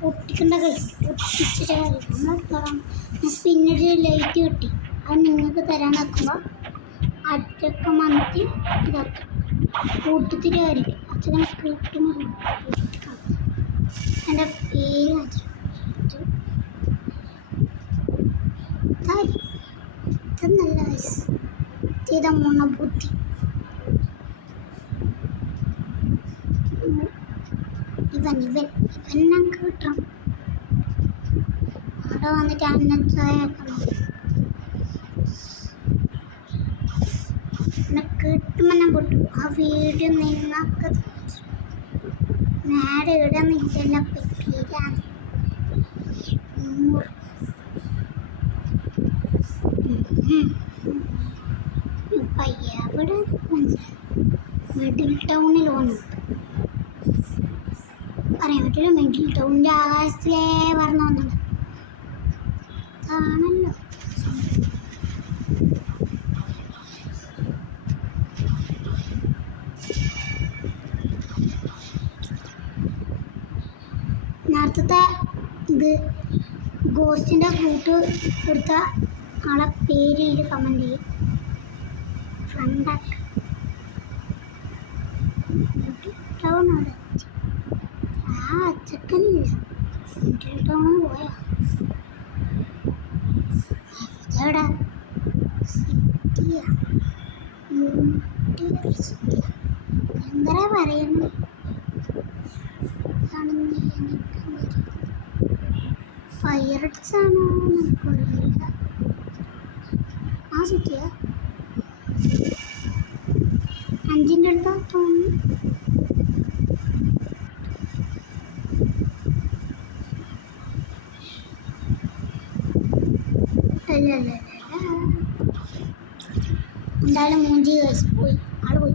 പൊട്ടിക്കേണ്ട കഴിച്ചു പൊട്ടിച്ചിട്ട് നമ്മൾ സ്പിന്നിട്ട് ലൈറ്റ് കിട്ടി അത് നിങ്ങൾക്ക് തരാൻ നോക്കുമ്പോൾ അതൊക്കെ വന്നിട്ട് ഇതാക്കും കൂട്ടത്തിലായിരിക്കും അച്ഛനെ സ്ക്രിപ്റ്റും എൻ്റെ പേര് നല്ല വയസ്സ് ചെയ്ത മൂന്ന ബുദ്ധി ഇവൻ ഞങ്ങൾക്ക് കിട്ടണം അവിടെ വന്നിട്ട് അന്നച്ചായക്കണം എന്നെ കിട്ടുമ്പോൾ ഞാൻ പൊട്ടും ആ വീഡിയോ നിങ്ങൾക്ക് നേരെ ഇവിടെ നിൽക്കുന്ന പേരാണ് ഇപ്പം എവിടെ മനസ്സിലായി മിഡിൽ ടൗണിൽ വന്നു പറയാൻ പറ്റില്ല മിഡിൽ ടൗണിൻ്റെ ആകാശത്തിലേ പറഞ്ഞു വന്നത് അതാണല്ലോ നേരത്തെ ഇത് ഗോസ്റ്റിൻ്റെ ഫ്രൂട്ട് എടുത്ത ആളെ പേര് ഇതിൽ കമൻറ്റ് ചെയ്യും ഫ്രണ്ടാക്ക് ടൗൺ അവിടെ ആ ചെക്കനില്ല മിഡിൽ ടൗണിൽ പോയാ ഇതെവിടെ സിറ്റിയാ യൂണിവേഴ്സിറ്റിയാ എന്താ പറയുന്നത് പൈററ്റ്സ് ആണോ നമുക്കറിയില്ല ആ സിറ്റിയാ 5ൻ്റെ അടുത്താ തോന്നുന്നു അല്ല എന്തായാലും മൂഞ്ചി പോയി ആള് പോയി